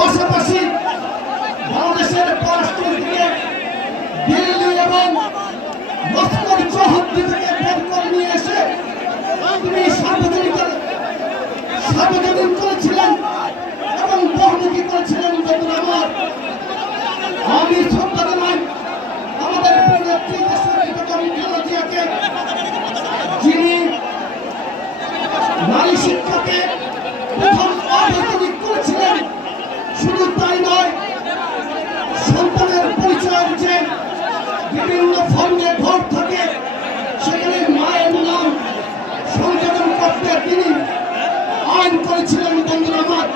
পাশাপাশি বাংলাদেশের পররাষ্ট্রনীতিকে দিল্লি এবং মস্কোর চৌহদ্দি থেকে বের করে নিয়ে এসে তিনি সার্বজনীন করেছিলেন এবং বহুমুখী করেছিলেন। বন্ধুরা আমার, আমি শ্রদ্ধা জানাই আমাদের নেত্রী খালেদা জিয়াকে, যিনি নারী শিক্ষাকে প্রথম অবৈতনিক করেছিলেন। শুধু তাই নয়, সন্তানের পরিচয়ের যে বিভিন্ন ফর্মে ভোট থাকে সেখানে মায়ের নাম সংযোজন করতে তিনি আইন করেছিলেন। বন্ধুরা আমার,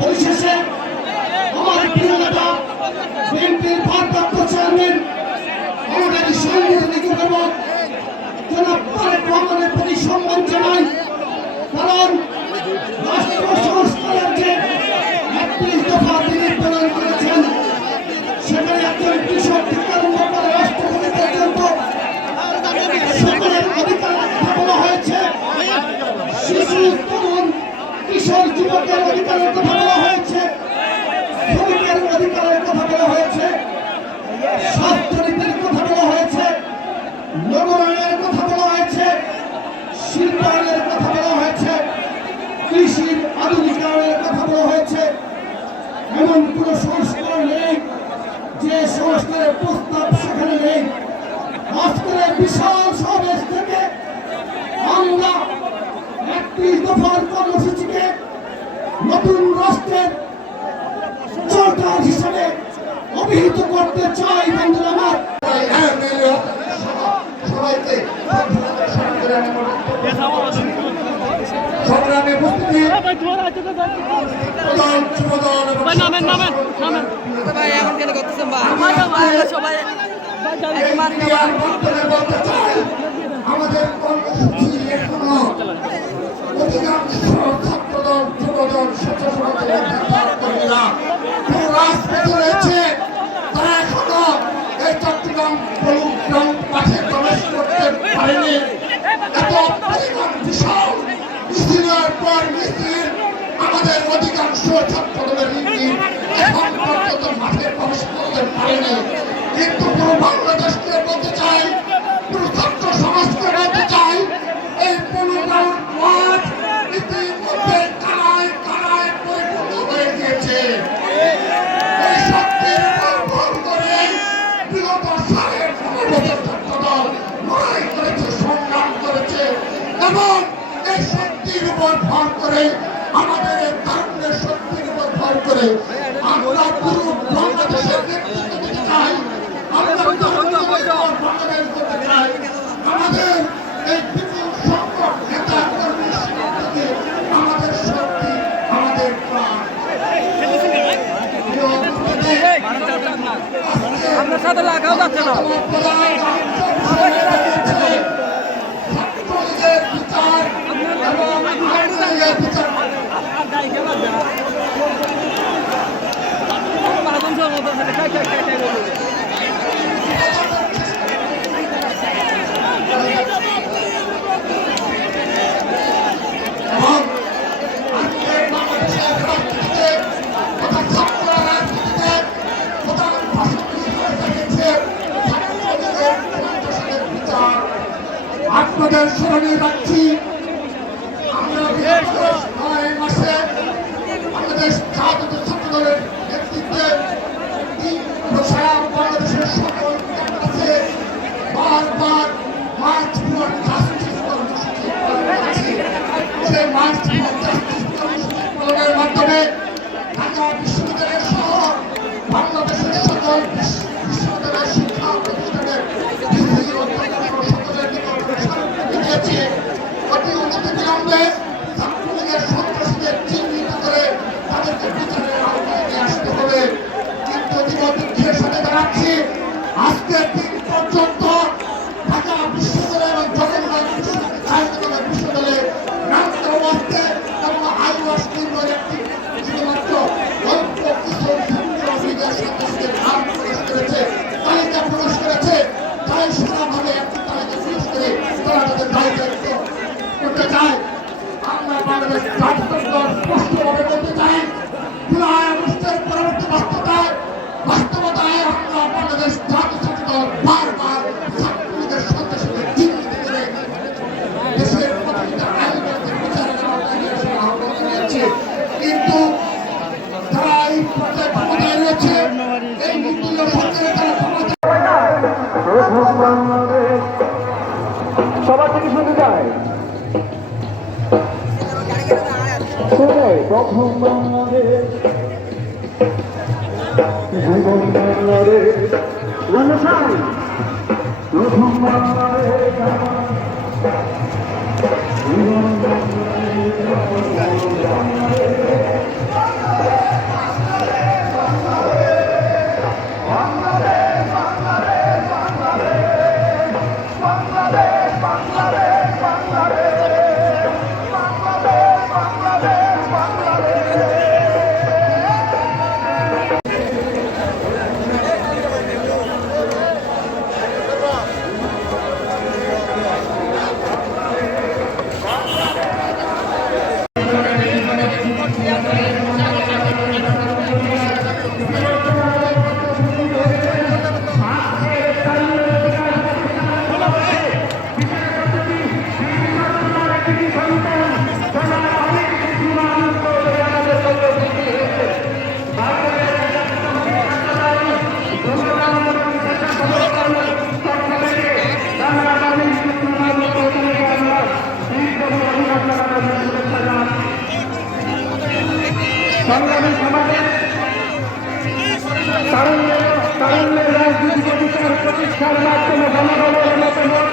পরিশেষে আমার প্রিয় নেতা বিএনপির ভারপ্রাপ্ত চেয়ারম্যান আমাদের সাংবিধানিক অভিভাবক জনাব তারেক রহমানের প্রতি সম্মান জানাই। কারণ রাষ্ট্র সংস্কারের যে ৩১ দফা তিনি প্রণয়ন করেছেন, সেখানে একজন কৃষক থেকে আরম্ভ করে রাষ্ট্রপতি পর্যন্ত সকলের অধিকারের কথা বলা হয়েছে। শিশু, তরুণ, কিশোর, যুবকের অধিকারের কথা বলা হয়েছে, শ্রমিকের অধিকারের কথা বলা হয়েছে, স্বাস্থ্যনীতির কথা বলা হয়েছে, নগরায়নের কথা বলা হয়েছে, শিল্পায়নের কথা বলা হয়েছে, কৃষির আধুনিকায়নের কথা বলা হয়েছে। এমন কোন সংস্কার নেই যে সংস্কারের প্রস্তাব সেখানে নেই। আজকের বিশাল সমাবেশ থেকে আমরা ৩১ দফার কর্মসূচিকে নতুন রাষ্ট্রের চার্টার হিসেবে অভিহিত করতে চাই। বন্ধুরা আমার, সবাইকে সংগ্রামে উপস্থিতি আমাদের কর্মসূচি এখনো অধিকাংশ ছাত্রদল, যুবদল, স্বেচ্ছাসেবকরা রাজপথে রয়েছে। তারা এখনো এই চট্টগ্রাম মাঠে প্রবেশ করতে পারেনি। এত পরিমাণ বিশাল মিছিলের পর মিছিল আমাদের অধিকাংশ ছাত্রদলের এখন পর্যন্ত মাঠে প্রবেশ করতে পারেনি। কিন্তু পুরো বাংলাদেশকে বলতে চাই, পুরো ছাত্র সমাজকে বলতে চাই, এই ১৫ মাঠ ইতিমধ্যে কানায় কানায় পরিপূর্ণ হয়ে গিয়েছে। এই শক্তির উপর ভর করে বিগত ১৫.৫ বছর ছাত্রদল লড়াই করেছে, সংগ্রাম করেছে এবং এই শক্তির উপর ভর করে, আমাদের এই তারুণ্যের শক্তির উপর ভর করে আমরা পুরো বাংলাদেশের নেতৃত্ব দিতে চাই। আমাদের এই বিপুল সংখ্যক নেতা কর্মী থেকে আমাদের শক্তি, আমাদের প্রাণ। আপনার সাথে লাগাও যাচ্ছে না। ছাত্রলীগের বিচার এবং আইনের বিচার আপনাদের স্মরণে রাখছি। আমরা বিগত ৯ মাসে বাংলাদেশ জাতীয় ছাত্রদলের নেতৃত্বে সারা বাংলাদেশের সকল ক্যাম্পাসে বারবার মার্চ ফর জাস্টিস কর্মসূচি পালন করেছি। সেই মার্চ ফর জাস্টিস কর্মসূচি পালনের মাধ্যমে ঢাকা বিশ্ববিদ্যালয় সহ বাংলাদেশের সকল বিশ্ববিদ্যালয়ের শিক্ষা প্রতিষ্ঠানের সকলের নিকট অতি অনতিবিলম্বে ছাত্রলীগের সন্ত্রাসীদের চিহ্নিত করে তাদেরকে বিচারের আওতায় নিয়ে আসতে হবে। কিন্তু দুঃখের সাথে জানাচ্ছি, আজকের দিন পর্যন্ত ঢাকা বিশ্ববিদ্যালয় এবং জগন্নাথ বিশ্ববিদ্যালয়ে রাষ্ট্রবাদকে এবং আইওয়াস নির্ভর একটি শুধুমাত্র অল্প কিছু ছাত্রলীগের সন্ত্রাসীদের নাম প্রকাশ করেছে, তালিকা প্রকাশ করেছে। তাই সারাভাবে একটি তালিকা প্রকাশ করে তারা তাদের দায়িত্ব করতে চায়। আমরা বাংলাদেশ স্পষ্টভাবে বলতে চাই, জীবন বাংলারে ওয়ানসাই প্রথম বাংলারে জীবন বাংলাদেশ সমাজের তারুণ্যের রাজনৈতিক অধিকার প্রতিষ্ঠার মাধ্যমে জনগণের মতামত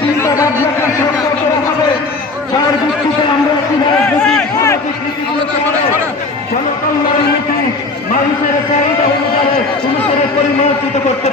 চিন্তা ভাবনাকে সংগ্রহ করা হবে, যার ভিত্তিতে আমরা একটি রাজনৈতিক সামাজিক নীতিগুলোকে জনকল্যাণ নীতি মানুষের চাহিদা অনুসারে পরিমার্জিত করতে